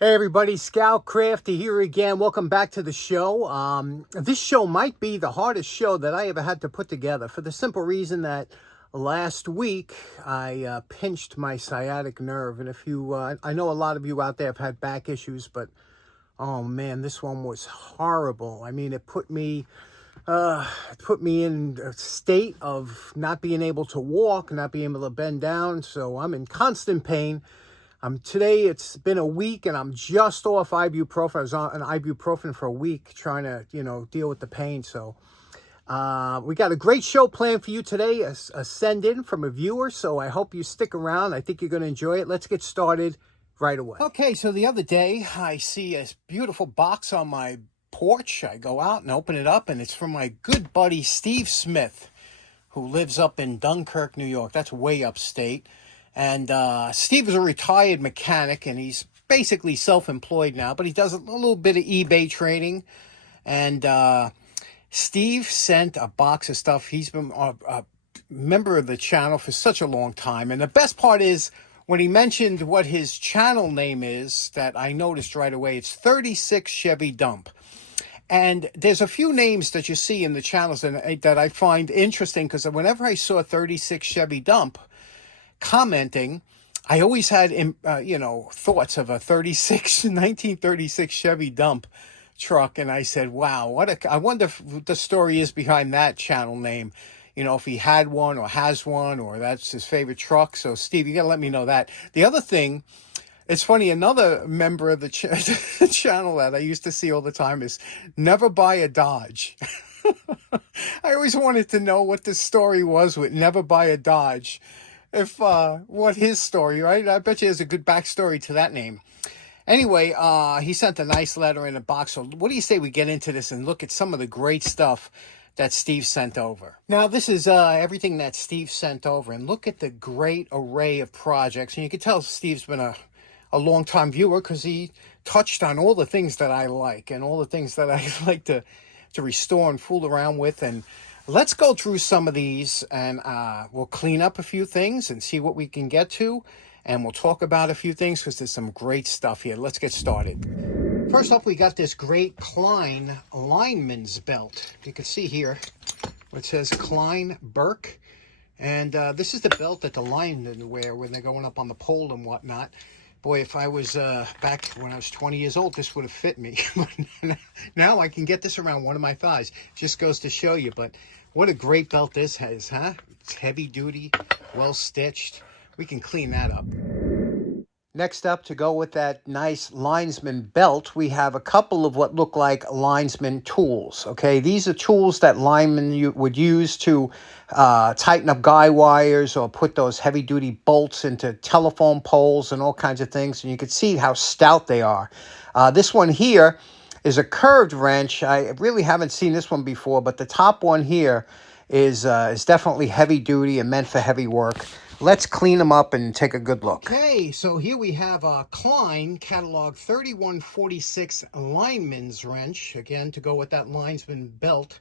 Hey everybody, Scout Crafty here again. Welcome back to the show. This show might be the hardest show that I ever had to put together for the simple reason that last week I pinched my sciatic nerve. And if you, I know a lot of you out there have had back issues, but oh man, this one was horrible. I mean, it put me in a state of not being able to walk, not being able to bend down. So I'm in constant pain. Today it's been a week and I'm just off ibuprofen. I was on an ibuprofen for a week trying to, deal with the pain. So we got a great show planned for you today, a send in from a viewer. So I hope you stick around. I think you're going to enjoy it. Let's get started right away. Okay, so the other day I see a beautiful box on my porch. I go out and open it up and it's from my good buddy Steve Smith, who lives up in Dunkirk, New York. That's way upstate. And Steve is a retired mechanic, and he's basically self-employed now, but he does a little bit of eBay trading. And Steve sent a box of stuff. He's been a member of the channel for such a long time. And the best part is, when he mentioned what his channel name is, that I noticed right away, it's 36 Chevy Dump. And there's a few names that you see in the channels that I find interesting, because whenever I saw 36 Chevy Dump commenting, I always had, thoughts of a 1936 Chevy Dump truck. And I said, wow, I wonder what the story is behind that channel name. If he had one or has one, or that's his favorite truck. So Steve, you got to let me know that. The other thing, it's funny, another member of the channel that I used to see all the time is Never Buy a Dodge. I always wanted to know what the story was with Never Buy a Dodge. What his story, right? I bet you there's a good backstory to that name. Anyway, he sent a nice letter in a box. So what do you say we get into this and look at some of the great stuff that Steve sent over? Now, this is everything that Steve sent over. And look at the great array of projects. And you can tell Steve's been a long-time viewer, because he touched on all the things that I like and all the things that I like to restore and fool around with. And let's go through some of these, and we'll clean up a few things and see what we can get to. And we'll talk about a few things, because there's some great stuff here. Let's get started. First up, we got this great Klein Lineman's belt. You can see here it says Klein Burke. And this is the belt that the linemen wear when they're going up on the pole and whatnot. Boy, if I was back when I was 20 years old, this would have fit me. Now I can get this around one of my thighs. Just goes to show you. But what a great belt this has, huh? It's heavy duty, well stitched. We can clean that up. Next up, to go with that nice Linesman belt, we have a couple of what look like Linesman tools. Okay, these are tools that linemen would use to tighten up guy wires or put those heavy-duty bolts into telephone poles and all kinds of things. And you can see how stout they are. This one here is a curved wrench. I really haven't seen this one before, but the top one here is definitely heavy-duty and meant for heavy work. Let's clean them up and take a good look. Okay, so here we have a Klein catalog 3146 lineman's wrench, again, to go with that linesman belt.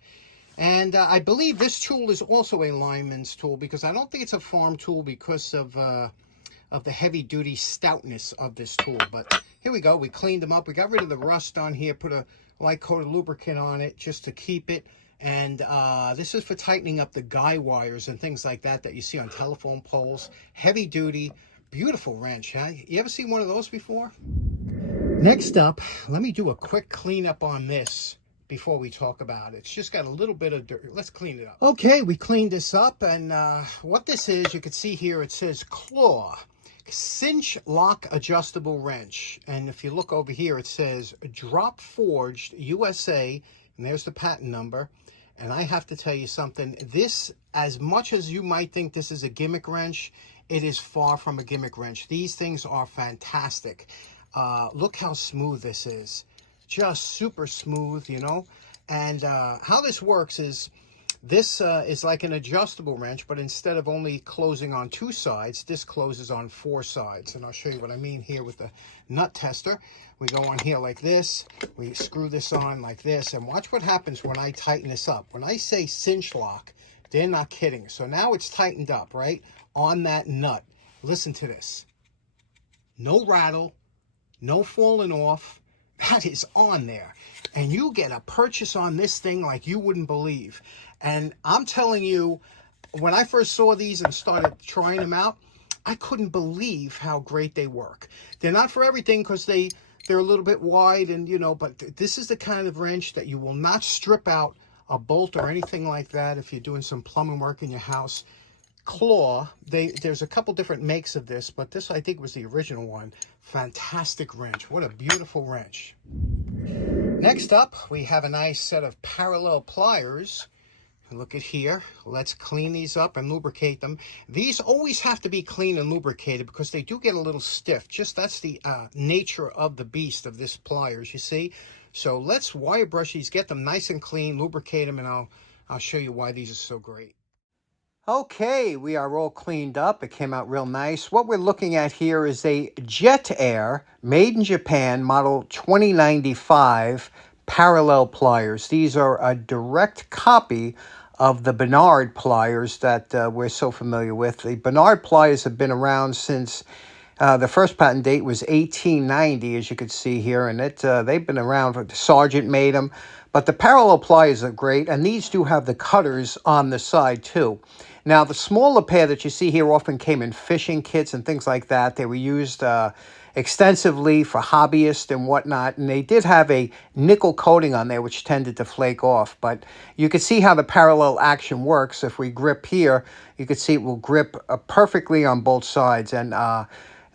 And I believe this tool is also a lineman's tool, because I don't think it's a farm tool because of the heavy-duty stoutness of this tool. But here we go. We cleaned them up. We got rid of the rust on here, put a light coat of lubricant on it just to keep it. And this is for tightening up the guy wires and things like that you see on telephone poles. Heavy duty, beautiful wrench, huh? You ever seen one of those before? Next up, let me do a quick cleanup on this before we talk about it. It's just got a little bit of dirt. Let's clean it up. Okay, we cleaned this up, and what this is, you can see here, it says Claw Cinch Lock Adjustable Wrench. And if you look over here, it says Drop Forged USA, and there's the patent number. And I have to tell you something, this, as much as you might think this is a gimmick wrench, it is far from a gimmick wrench. These things are fantastic. Look how smooth this is. Just super smooth, And how this works is, this is like an adjustable wrench, but instead of only closing on 2 sides, this closes on 4 sides. And I'll show you what I mean here with the nut tester. We go on here like this, we screw this on like this, and watch what happens when I tighten this up. When I say cinch lock, they're not kidding. So now it's tightened up, right, on that nut. Listen to this. No rattle, no falling off. That is on there. And you get a purchase on this thing like you wouldn't believe. And I'm telling you, when I first saw these and started trying them out, I couldn't believe how great they work. They're not for everything because they're a little bit wide, and but this is the kind of wrench that you will not strip out a bolt or anything like that if you're doing some plumbing work in your house. Claw, there's a couple different makes of this, but this I think was the original one. Fantastic wrench. What a beautiful wrench. Next up, we have a nice set of parallel pliers. Look at here. Let's clean these up and lubricate them. These always have to be clean and lubricated because they do get a little stiff. Just that's the nature of the beast of this pliers, you see. So let's wire brush these, get them nice and clean, lubricate them, and I'll show you why these are so great. Okay, we are all cleaned up. It came out real nice. What we're looking at here is a Jet Air, made in Japan, model 2095 parallel pliers. These are a direct copy of the Bernard pliers that we're so familiar with. The Bernard pliers have been around since the first patent date was 1890, as you can see here, and they've been around. The Sargent made them, but the parallel pliers are great, and these do have the cutters on the side too. Now, the smaller pair that you see here often came in fishing kits and things like that. They were used extensively for hobbyists and whatnot, and they did have a nickel coating on there which tended to flake off. But you can see how the parallel action works. If we grip here, you can see it will grip perfectly on both sides. And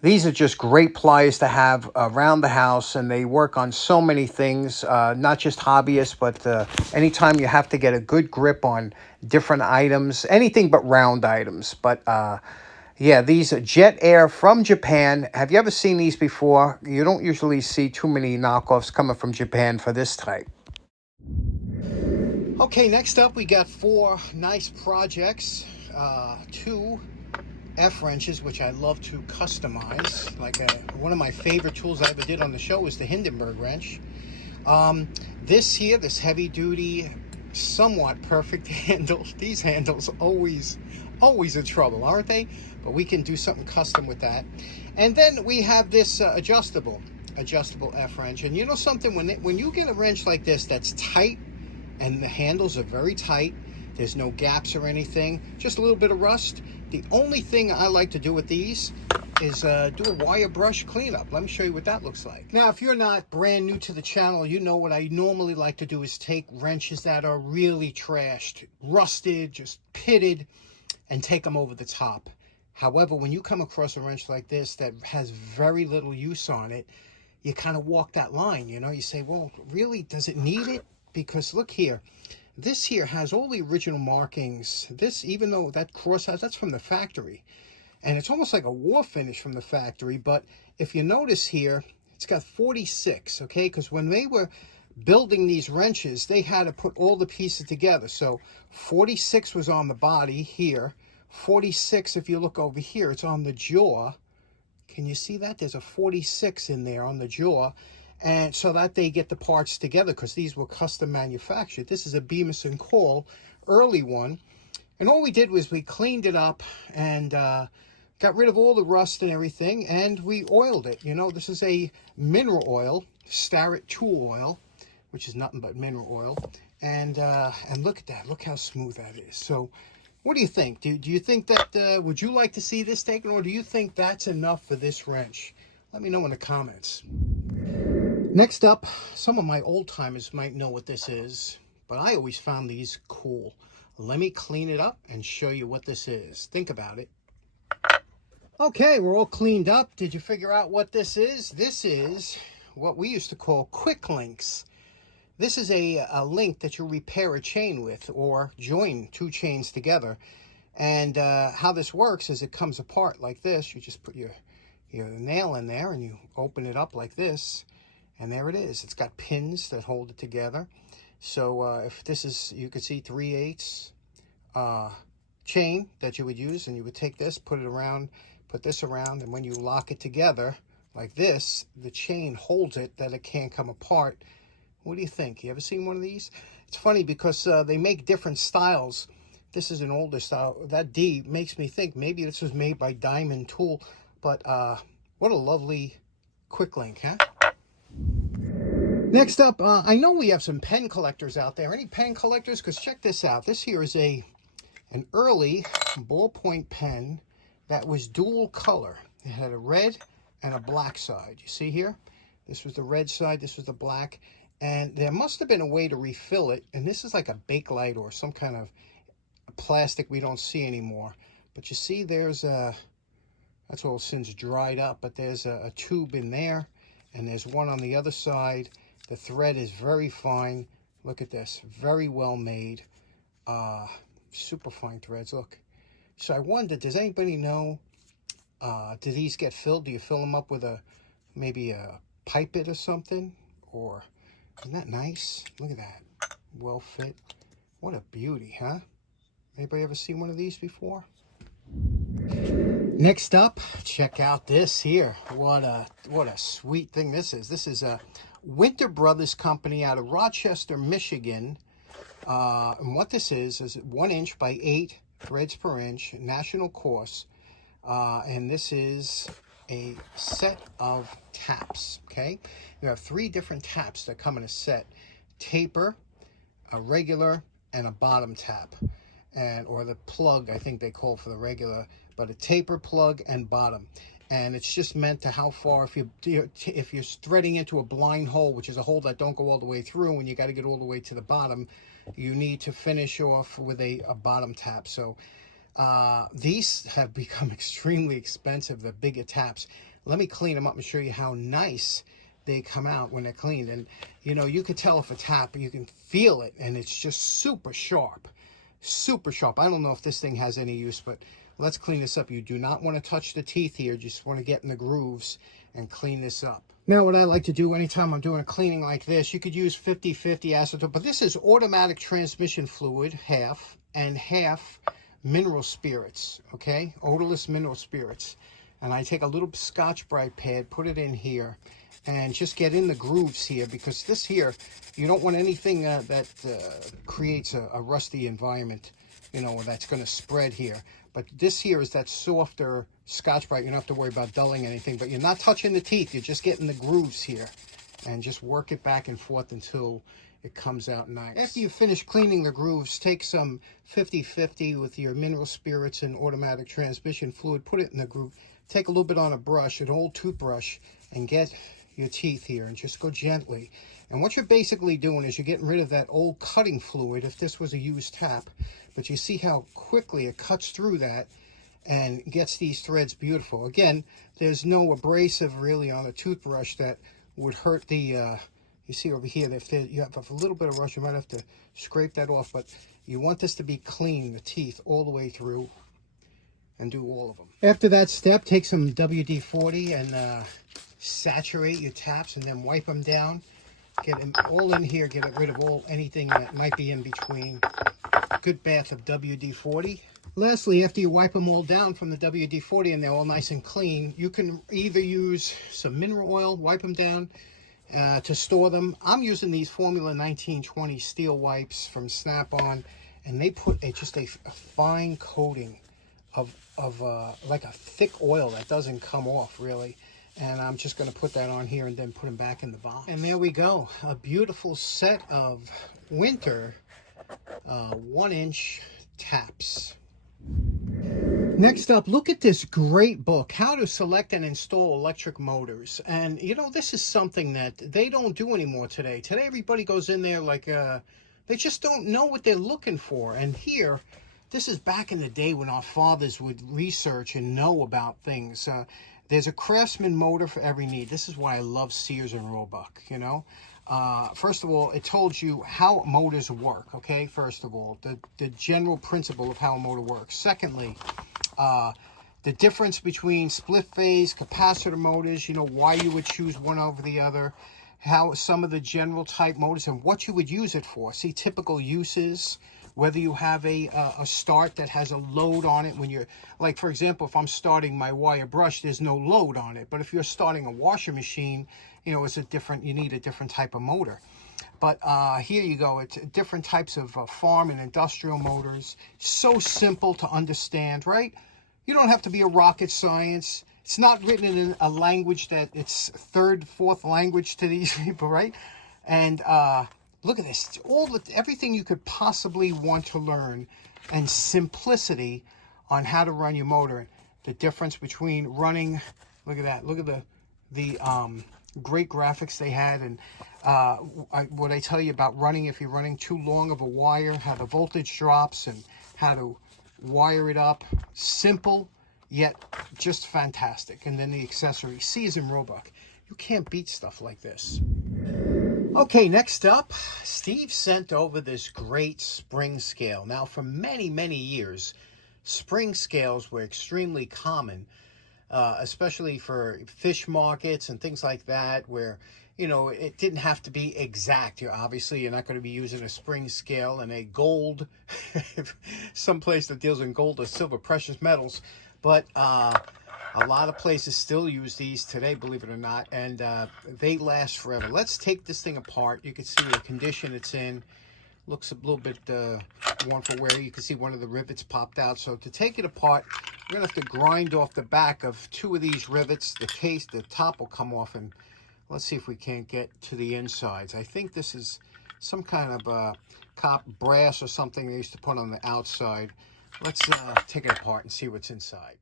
these are just great pliers to have around the house, and they work on so many things, not just hobbyists, but anytime you have to get a good grip on different items, anything but round items. But yeah, these are Jet Air from Japan. Have you ever seen these before? You don't usually see too many knockoffs coming from Japan for this type. Okay, next up we got 4 nice projects, 2 F-wrenches, which I love to customize. Like one of my favorite tools I ever did on the show was the Hindenburg wrench. This here, this heavy duty, somewhat perfect handle. These handles always in trouble, aren't they? But we can do something custom with that. And then we have this adjustable F-wrench. And you know something, when you get a wrench like this that's tight and the handles are very tight, there's no gaps or anything, just a little bit of rust. The only thing I like to do with these is do a wire brush cleanup. Let me show you what that looks like. Now, if you're not brand new to the channel, you know what I normally like to do is take wrenches that are really trashed, rusted, just pitted, and take them over the top. However, when you come across a wrench like this that has very little use on it, you kind of walk that line, you know? You say, well, really, does it need it? Because look here. This here has all the original markings. This, even though that cross has, that's from the factory. And it's almost like a war finish from the factory. But if you notice here, it's got 46, okay? Because when they were building these wrenches, they had to put all the pieces together. So 46 was on the body here. 46, if you look over here, it's on the jaw. Can you see that? There's a 46 in there on the jaw. And so that they get the parts together, because these were custom manufactured. This is a Bemis & Call, early one. And all we did was we cleaned it up and got rid of all the rust and everything, and we oiled it. You know, this is a mineral oil, Starrett tool oil, which is nothing but mineral oil. And look at that. Look how smooth that is. So what do you think? Do you think that, would you like to see this taken, or do you think that's enough for this wrench? Let me know in the comments. Next up, some of my old timers might know what this is, but I always found these cool. Let me clean it up and show you what this is. Think about it. Okay, we're all cleaned up. Did you figure out what this is? This is what we used to call quick links. This is a link that you repair a chain with, or join 2 chains together. And how this works is it comes apart like this. You just put your nail in there and you open it up like this. And there it is. It's got pins that hold it together. So if this is, you could see 3/8 chain that you would use, and you would take this, put it around, put this around, and when you lock it together like this, the chain holds it that it can't come apart. What do you think? You ever seen one of these? It's funny because they make different styles. This is an older style. That D makes me think maybe this was made by Diamond Tool, but what a lovely quick link, huh? Next up, I know we have some pen collectors out there. Any pen collectors? Because check this out. This here is an early ballpoint pen that was dual color. It had a red and a black side. You see here? This was the red side, this was the black. And there must have been a way to refill it. And this is like a Bakelite or some kind of plastic we don't see anymore. But you see there's a, that's all since dried up, but there's a tube in there. And there's one on the other side. The thread is very fine. Look at this, very well made. Super fine threads, look. So I wondered, does anybody know, do these get filled? Do you fill them up with maybe a pipette or something? Or, isn't that nice? Look at that, well fit. What a beauty, huh? Anybody ever seen one of these before? Next up, check out this here. What a sweet thing this is. This is a Winter Brothers company out of Rochester, Michigan. And what this is 1 inch by 8 threads per inch, national course. And this is a set of taps, okay? You have 3 different taps that come in a set. Taper, a regular, and a bottom tap. Or the plug, I think they call for the regular, but a taper, plug, and bottom. And it's just meant to how far, if you're threading into a blind hole, which is a hole that don't go all the way through, and you got to get all the way to the bottom, you need to finish off with a bottom tap. So these have become extremely expensive, the bigger taps. Let me clean them up and show you how nice they come out when they're cleaned. And you know, you can tell if a tap, you can feel it, and it's just super sharp. Super sharp. I don't know if this thing has any use, but let's clean this up. You do not want to touch the teeth here. Just want to get in the grooves and clean this up. Now, what I like to do anytime I'm doing a cleaning like this, you could use 50-50 acetone, but this is automatic transmission fluid, half, and half mineral spirits, okay? Odorless mineral spirits. And I take a little Scotch-Brite pad, put it in here, and just get in the grooves here, because this here, you don't want anything that creates a rusty environment, you know, that's going to spread here. But this here is that softer Scotch-Brite. You don't have to worry about dulling anything, but you're not touching the teeth. You're just getting the grooves here, and just work it back and forth until it comes out nice. After you finish cleaning the grooves, take some 50-50 with your mineral spirits and automatic transmission fluid, put it in the groove, take a little bit on a brush, an old toothbrush, and get your teeth here, and just go gently. And what you're basically doing is you're getting rid of that old cutting fluid if this was a used tap. But you see how quickly it cuts through that and gets these threads beautiful. Again, there's no abrasive really on a toothbrush that would hurt the, you see over here, if you have a little bit of rust, you might have to scrape that off. But you want this to be clean, the teeth, all the way through, and do all of them. After that step, take some WD-40 and saturate your taps, and then wipe them down. Get them all in here, get rid of anything that might be in between. Good bath of WD-40. Lastly, after you wipe them all down from the WD-40 and they're all nice and clean, you can either use some mineral oil, wipe them down to store them. I'm using these Formula 1920 steel wipes from Snap-on, and they put just a fine coating of like a thick oil that doesn't come off really. And I'm just going to put that on here and then put them back in the box. And there we go, a beautiful set of winter 1-inch taps. Next up, look at this great book, How to Select and Install Electric Motors. And you know, this is something that they don't do anymore today. Today everybody goes in there like they just don't know what they're looking for. And here, this is back in the day when our fathers would research and know about things. There's a Craftsman motor for every need. This is why I love Sears and Roebuck, you know. First of all, it told you how motors work, okay? First of all, the general principle of how a motor works. Secondly, the difference between split phase, capacitor motors, you know, why you would choose one over the other, how some of the general type motors and what you would use it for. See, typical uses, whether you have a start that has a load on it when you're, like for example, if I'm starting my wire brush, there's no load on it. But if you're starting a washer machine, you know, you need a different type of motor. But here you go, it's different types of farm and industrial motors. So simple to understand, right? You don't have to be a rocket science. It's not written in a language that it's third, fourth language to these people, right? And look at this. It's everything you could possibly want to learn, and simplicity on how to run your motor. The difference between running, look at that. Look at the great graphics they had, and what I tell you about running, if you're running too long of a wire, how the voltage drops and how to wire it up. Simple, yet just fantastic. And then the accessory, Season Roebuck. You can't beat stuff like this. Okay, next up, Steve sent over this great spring scale. Now, for many, many years, spring scales were extremely common, especially for fish markets and things like that, where, you know, it didn't have to be exact. Obviously, you're not going to be using a spring scale and a gold, someplace that deals in gold or silver, precious metals. But a lot of places still use these today, believe it or not, and they last forever. Let's take this thing apart. You can see the condition it's in. Looks a little bit worn for wear. You can see one of the rivets popped out. So to take it apart, we're going to have to grind off the back of two of these rivets. The top will come off, and let's see if we can't get to the insides. I think this is some kind of brass or something they used to put on the outside. Let's take it apart and see what's inside.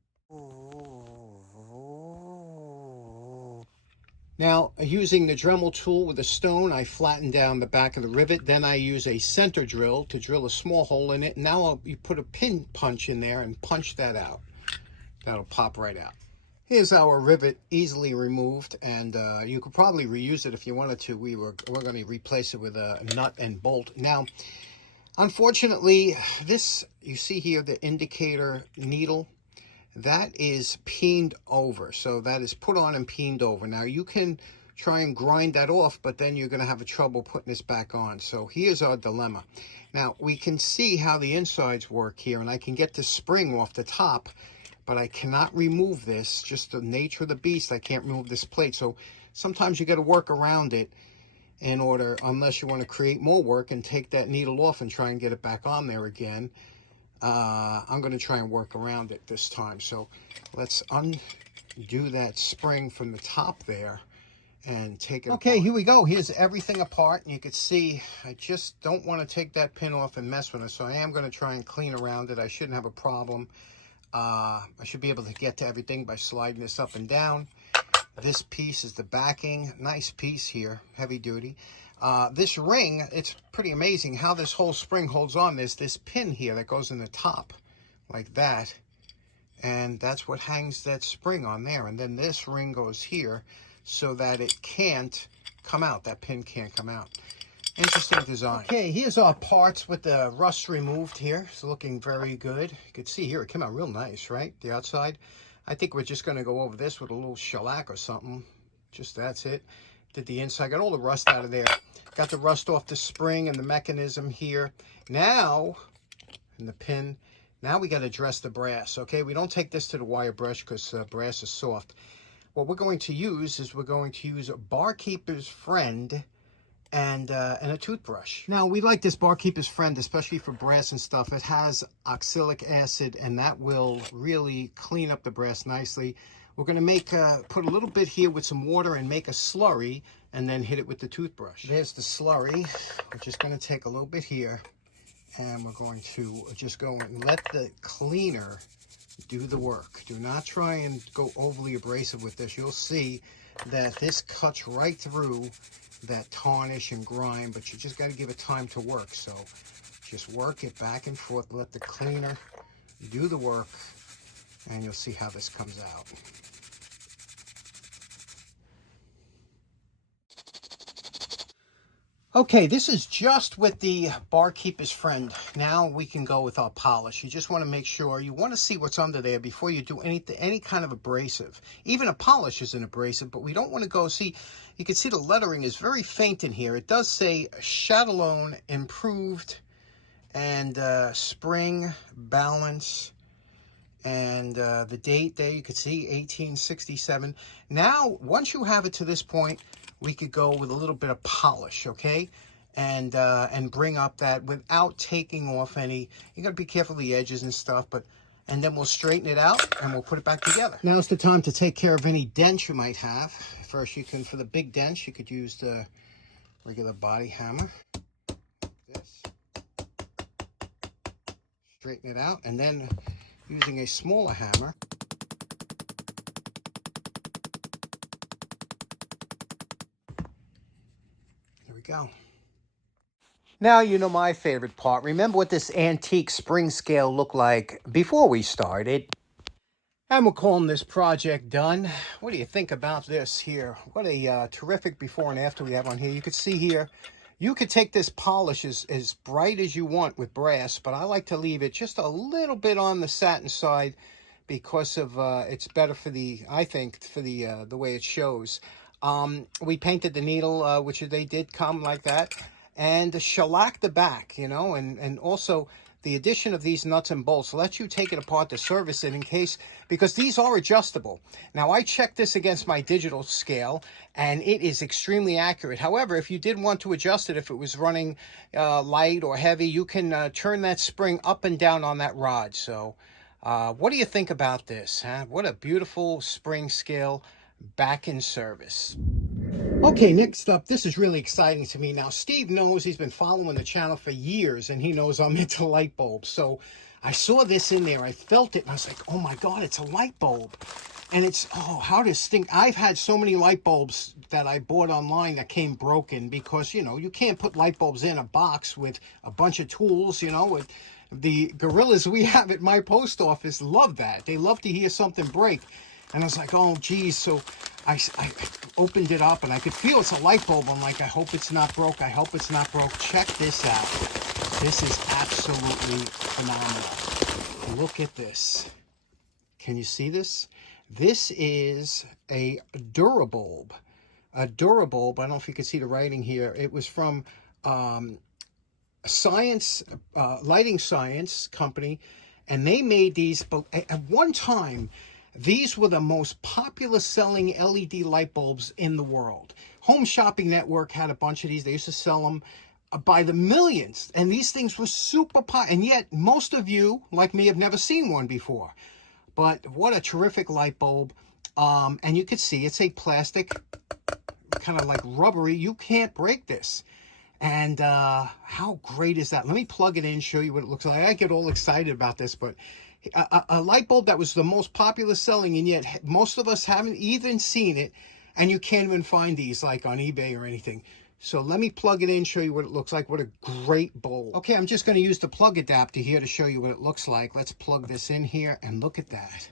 Now, using the Dremel tool with a stone, I flatten down the back of the rivet. Then I use a center drill to drill a small hole in it. Now you put a pin punch in there and punch that out. That'll pop right out. Here's our rivet, easily removed, and you could probably reuse it if you wanted to. We're going to replace it with a nut and bolt. Now, unfortunately, this, you see here, the indicator needle, that is peened over. So that is put on and peened over. Now you can try and grind that off, but then you're going to have trouble putting this back on. So here's our dilemma. Now we can see how the insides work here, and I can get the spring off the top, but I cannot remove this. Just the nature of the beast, I can't remove this plate. So sometimes you got to work around it in order, unless you want to create more work and take that needle off and try and get it back on there again. I'm going to try and work around it this time. So let's undo that spring from the top there and take it apart. Here we go. Here's everything apart, and you can see I just don't want to take that pin off and mess with it. So I am going to try and clean around it. I shouldn't have a problem. I should be able to get to everything by sliding this up and down. This piece is the backing. Nice piece here, heavy duty. This ring, it's pretty amazing how this whole spring holds on. There's this pin here that goes in the top like that, and that's what hangs that spring on there. And then this ring goes here so that it can't come out. That pin can't come out. Interesting design. Okay, here's our parts with the rust removed here. It's looking very good. You can see here it came out real nice, right? The outside. I think we're just going to go over this with a little shellac or something. Just that's it. Did the inside, got all the rust out of there. Got the rust off the spring and the mechanism here. Now, and the pin, now we got to dress the brass, okay? We don't take this to the wire brush because brass is soft. What we're going to use is we're going to use a Barkeeper's Friend and a toothbrush. Now, we like this Barkeeper's Friend, especially for brass and stuff. It has oxalic acid, and that will really clean up the brass nicely. We're going to make put a little bit here with some water and make a slurry, and then hit it with the toothbrush. There's the slurry. We're just going to take a little bit here, and we're going to just go and let the cleaner do the work. Do not try and go overly abrasive with this. You'll see that this cuts right through that tarnish and grime, but you just got to give it time to work. So just work it back and forth. Let the cleaner do the work, and you'll see how this comes out. Okay, this is just with the Barkeeper's Friend. Now we can go with our polish. You just want to make sure, you want to see what's under there before you do any kind of abrasive. Even a polish is an abrasive, but we don't want to go, see, you can see the lettering is very faint in here. It does say Shadowlone Improved and Spring Balance. And the date there, you can see 1867. Now, once you have it to this point, we could go with a little bit of polish, okay? And bring up that without taking off any. You got to be careful of the edges and stuff, but and then we'll straighten it out and we'll put it back together. Now's the time to take care of any dents you might have. First, you can, for the big dents, you could use the regular body hammer. This. Straighten it out, and then using a smaller hammer, there we go. Now, you know my favorite part. Remember what this antique spring scale looked like before we started? And we're calling this project done. What do you think about this here? What a terrific before and after we have on here. You could see here, you could take this polish as bright as you want with brass, but I like to leave it just a little bit on the satin side because of it's better for the, I think, for the way it shows. We painted the needle, which they did come like that, and shellacked the back, you know, and also the addition of these nuts and bolts lets you take it apart to service it in case, because these are adjustable. Now, I checked this against my digital scale, and it is extremely accurate. However, if you did want to adjust it, if it was running light or heavy, you can turn that spring up and down on that rod. So what do you think about this? Huh? What a beautiful spring scale back in service. Okay, next up, this is really exciting to me. Now, Steve knows, he's been following the channel for years, and he knows I'm into light bulbs. So I saw this in there, I felt it, and I was like, oh my God, it's a light bulb. And it's, oh, how distinct. I've had so many light bulbs that I bought online that came broken because, you know, you can't put light bulbs in a box with a bunch of tools, you know. The gorillas we have at my post office love that. They love to hear something break. And I was like, oh, geez. So I opened it up, and I could feel it's a light bulb. I'm like, I hope it's not broke. I hope it's not broke. Check this out. This is absolutely phenomenal. Look at this. Can you see this? This is a Durabulb. A Durabulb. I don't know if you can see the writing here. It was from Science, Lighting Science Company, and they made these. At one time, these were the most popular selling LED light bulbs in the world. Home Shopping Network had a bunch of these. They used to sell them by the millions. And these things were super popular. And yet, most of you, like me, have never seen one before. But what a terrific light bulb. And you can see it's a plastic, kind of like rubbery. You can't break this. And how great is that? Let me plug it in, show you what it looks like. I get all excited about this, but a light bulb that was the most popular selling, and yet most of us haven't even seen it, and you can't even find these like on eBay or anything. So let me plug it in, show you what it looks like. What a great bulb. Okay, I'm just going to use the plug adapter here to show you what it looks like. Let's plug this in here, and look at that.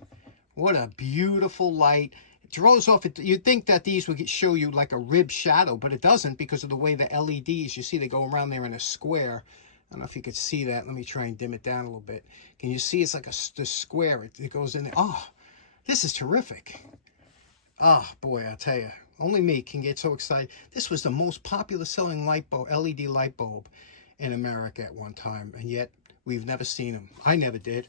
What a beautiful light. It throws off, you'd think that these would show you like a rib shadow, but it doesn't because of the way the LEDs, you see they go around there in a square. I don't know if you could see that. Let me try and dim it down a little bit. Can you see it's like the square? It goes in there. Oh, this is terrific. Oh, boy, I'll tell you. Only me can get so excited. This was the most popular selling light bulb, LED light bulb in America at one time, and yet we've never seen them. I never did.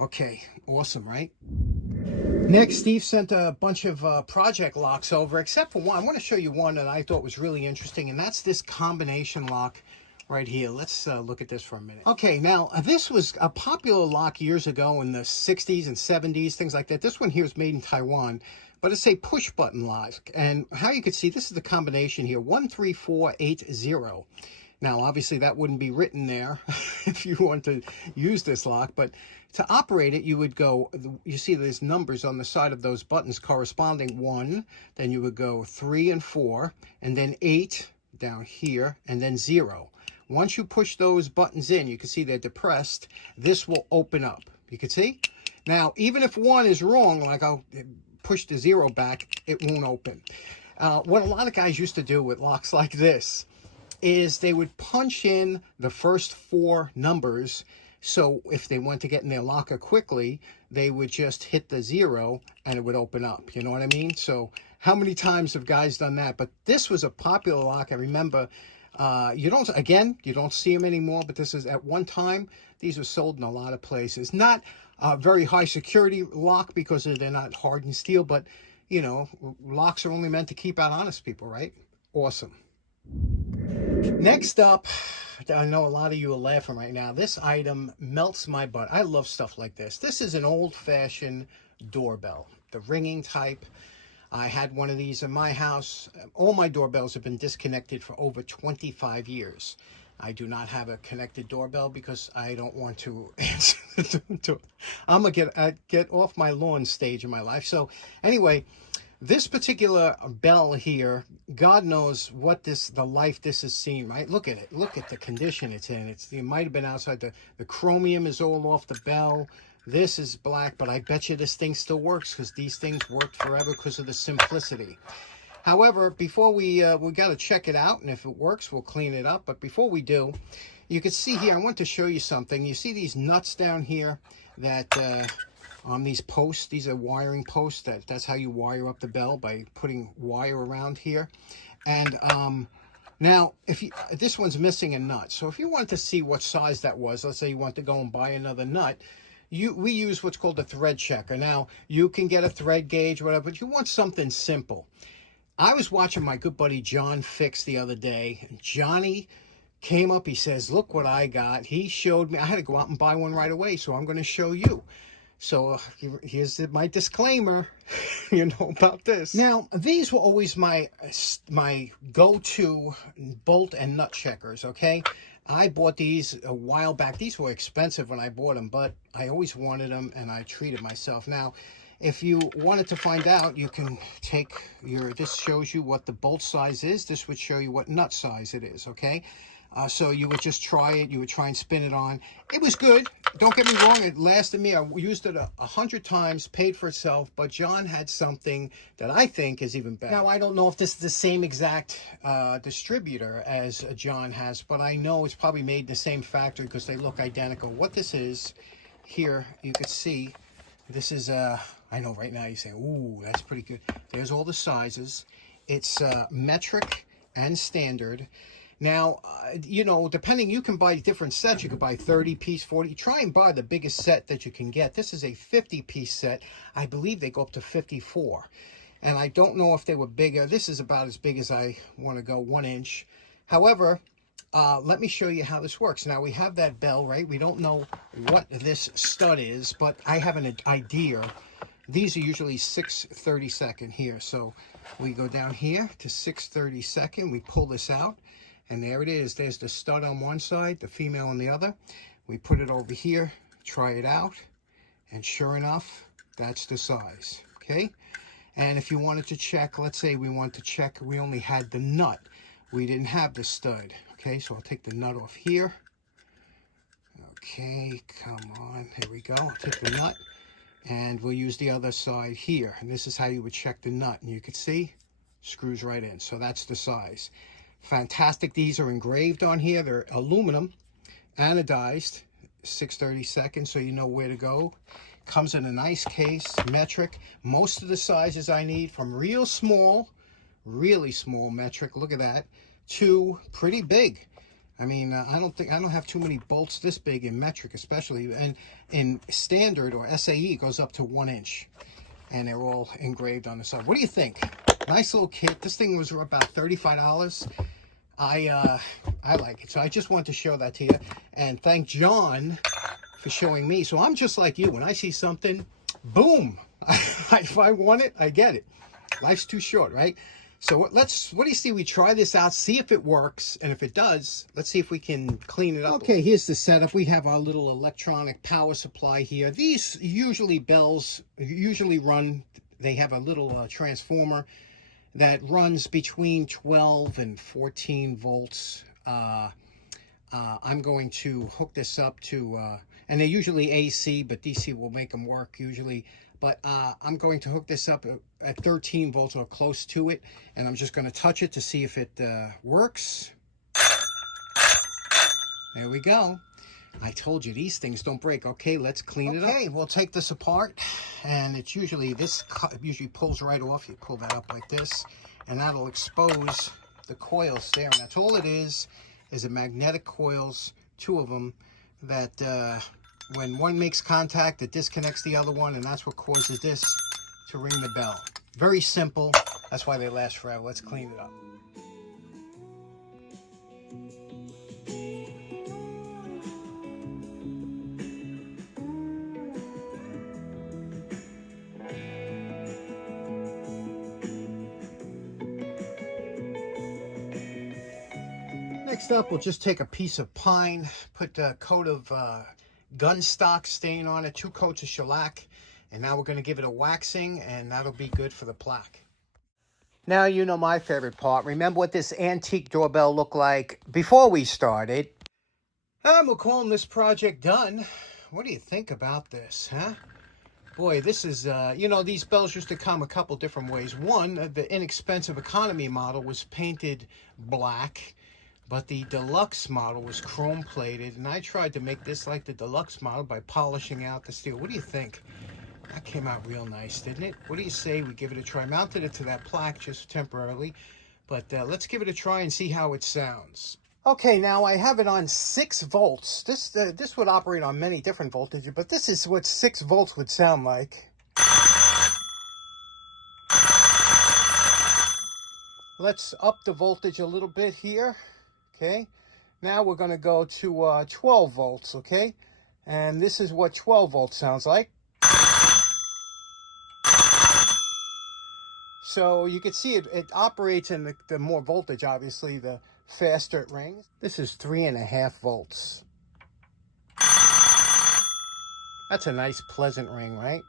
Okay, awesome, right? Next, Steve sent a bunch of project locks over, except for one. I want to show you one that I thought was really interesting, and that's this combination lock right here. Let's look at this for a minute. Okay, now this was a popular lock years ago in the 60s and 70s, things like that. This one here is made in Taiwan, but it's a push button lock. And how you can see, this is the combination here, 13480. Now, obviously, that wouldn't be written there if you want to use this lock, but to operate it, you would go, you see there's numbers on the side of those buttons corresponding 1, then you would go 3 and 4, and then 8 down here, and then 0. Once you push those buttons in, you can see they're depressed, this will open up. You can see? Now, even if 1 is wrong, like I'll push the 0 back, it won't open. What a lot of guys used to do with locks like this is they would punch in the first 4 numbers, so if they want to get in their locker quickly, they would just hit the 0 and it would open up. You know what I mean? So how many times have guys done that? But this was a popular lock. I remember, you don't see them anymore, but this is, at one time, these were sold in a lot of places. Not a very high security lock because they're not hardened steel, but, you know, locks are only meant to keep out honest people, right? Awesome. Next up, I know a lot of you are laughing right now. This item melts my butt. I love stuff like this. This is an old-fashioned doorbell, the ringing type. I had one of these in my house. All my doorbells have been disconnected for over 25 years. I do not have a connected doorbell because I don't want to answer the door. I'm going to get off my lawn stage in my life. So anyway, this particular bell here, God knows what the life this has seen, right? Look at it. Look at the condition it's in. It might have been outside. The chromium is all off the bell. This is black, but I bet you this thing still works because these things worked forever because of the simplicity. However, before we got to check it out, and if it works, we'll clean it up. But before we do, you can see here, I want to show you something. You see these nuts down here that on these posts, these are wiring posts. That's how you wire up the bell, by putting wire around here. And now, this one's missing a nut. So if you wanted to see what size that was, let's say you want to go and buy another nut, we use what's called a thread checker. Now, you can get a thread gauge, whatever, but you want something simple. I was watching my good buddy John Fix the other day, and Johnny came up, he says, look what I got. He showed me, I had to go out and buy one right away, so I'm going to show you. So here's my disclaimer, you know, about this. Now, these were always my go-to bolt and nut checkers, okay? I bought these a while back. These were expensive when I bought them, but I always wanted them, and I treated myself. Now, if you wanted to find out, you can take this shows you what the bolt size is. This would show you what nut size it is, okay? So you would just try it. You would try and spin it on. It was good. Don't get me wrong. It lasted me. I used it 100 times, paid for itself. But John had something that I think is even better. Now, I don't know if this is the same exact distributor as John has, but I know it's probably made in the same factory because they look identical. What this is, here, you can see, this is, I know right now you're saying, ooh, that's pretty good. There's all the sizes. It's metric and standard. Now, you know, depending, you can buy different sets. You can buy 30-piece, 40. Try and buy the biggest set that you can get. This is a 50-piece set. I believe they go up to 54. And I don't know if they were bigger. This is about as big as I want to go, 1 inch. However, let me show you how this works. Now, we have that bell, right? We don't know what this stud is, but I have an idea. These are usually 6/32 here. So we go down here to 6/32. We pull this out. And there it is. There's the stud on one side, the female on the other. We put it over here, try it out, and sure enough, that's the size, okay? And if you wanted to check, let's say we want to check, we only had the nut. We didn't have the stud, okay? So I'll take the nut off here. Okay, come on, here we go. I'll take the nut, and we'll use the other side here. And this is how you would check the nut. And you can see, screws right in. So that's the size. Fantastic. These are engraved on here. They're aluminum, anodized, 6/32, so you know where to go. Comes in a nice case, metric. Most of the sizes I need, from real small, really small metric, look at that, to pretty big. I mean, I don't have too many bolts this big in metric, especially. And in standard or SAE, it goes up to 1 inch. And they're all engraved on the side. What do you think? Nice little kit. This thing was about $35. I like it. So I just wanted to show that to you. And thank John for showing me. So I'm just like you. When I see something, boom. If I want it, I get it. Life's too short, right? So what do you see? We try this out, see if it works. And if it does, let's see if we can clean it up. Okay, here's the setup. We have our little electronic power supply here. These bells usually run, they have a little transformer that runs between 12 and 14 volts. I'm going to hook this up to, and they're usually AC, but DC will make them work usually. But I'm going to hook this up at 13 volts or close to it. And I'm just going to touch it to see if it works. There we go. I told you, these things don't break. Okay, let's clean it up. Okay, we'll take this apart. And it's usually, this usually pulls right off. You pull that up like this. And that'll expose the coils there. And that's all it is a magnetic coils, 2 of them, that when one makes contact, it disconnects the other one, and that's what causes this to ring the bell. Very simple. That's why they last forever. Let's clean it up. Next up, we'll just take a piece of pine, put a coat of gun stock stain on it, 2 coats of shellac, and now we're going to give it a waxing, and that'll be good for the plaque. Now you know my favorite part. Remember what this antique doorbell looked like before we started? And we're calling this project done. What do you think about this, huh? Boy, this is, you know, these bells used to come a couple different ways. One, the inexpensive economy model was painted black, but the deluxe model was chrome plated, and I tried to make this like the deluxe model by polishing out the steel. What do you think? That came out real nice, didn't it? What do you say we give it a try? Mounted it to that plaque just temporarily, but let's give it a try and see how it sounds. Okay, now I have it on 6 volts. This would operate on many different voltages, but this is what 6 volts would sound like. Let's up the voltage a little bit here. Okay, now we're going to go to 12 volts, okay? And this is what 12 volts sounds like. So you can see it operates in the more voltage, obviously, the faster it rings. This is 3.5 volts. That's a nice, pleasant ring, right?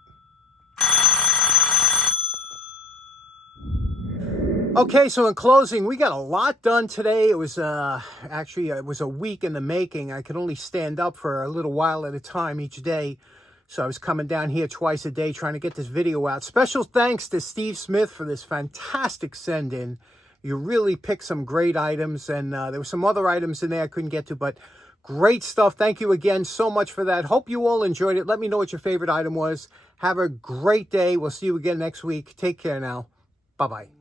Okay, so in closing, we got a lot done today. It was actually, it was a week in the making. I could only stand up for a little while at a time each day. So I was coming down here twice a day trying to get this video out. Special thanks to Steve Smith for this fantastic send-in. You really picked some great items, and there were some other items in there I couldn't get to, but great stuff. Thank you again so much for that. Hope you all enjoyed it. Let me know what your favorite item was. Have a great day. We'll see you again next week. Take care now. Bye-bye.